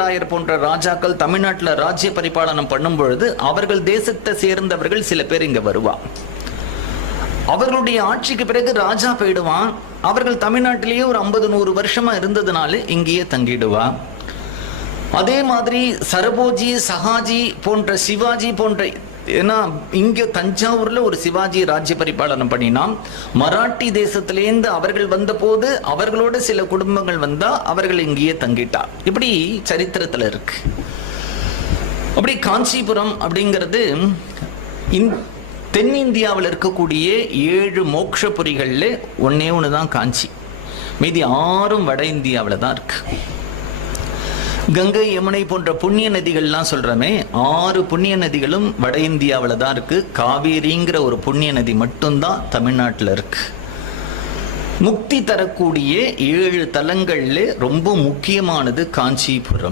ராயர் போன்ற ராஜாக்கள் தமிழ்நாட்டில் ராஜ்ய பரிபாலனம் பண்ணும் பொழுது அவர்கள் தேசத்தை சேர்ந்தவர்கள் சில பேர் இங்க வருவா. அவர்களுடைய ஆட்சிக்கு பிறகு ராஜா போயிடுவான். அவர்கள் தமிழ்நாட்டிலேயே ஒரு 50-100 வருஷமா இருந்ததுனால இங்கேயே தங்கிடுவா. அதே மாதிரி சரபோஜி, சஹாஜி போன்ற, சிவாஜி போன்ற, ஏன்னா இங்க தஞ்சாவூர்ல ஒரு சிவாஜி ராஜ்ய பரிபாலனம் பண்ணினா, மராட்டி தேசத்திலேருந்து அவர்கள் வந்த போது அவர்களோட சில குடும்பங்கள் வந்தா அவர்கள் இங்கேயே தங்கிட்டா. இப்படி சரித்திரத்துல இருக்கு. அப்படி காஞ்சிபுரம் அப்படிங்கிறது தென்னிந்தியாவில் இருக்கக்கூடிய 7 மோட்சபுரிகள்ல ஒன்னே ஒண்ணுதான் காஞ்சி. மீதி 6 வட இந்தியாவில் தான் இருக்கு. கங்கை, யமுனை போன்ற புண்ணிய நதிகள்லாம் சொல்றமே, 6 புண்ணிய நதிகளும் வட இந்தியாவில் தான் இருக்கு. காவேரிங்கிற ஒரு புண்ணிய நதி மட்டும்தான் தமிழ்நாட்டில் இருக்கு. முக்தி தரக்கூடிய 7 தலங்கள்ல ரொம்ப முக்கியமானது காஞ்சிபுரம்.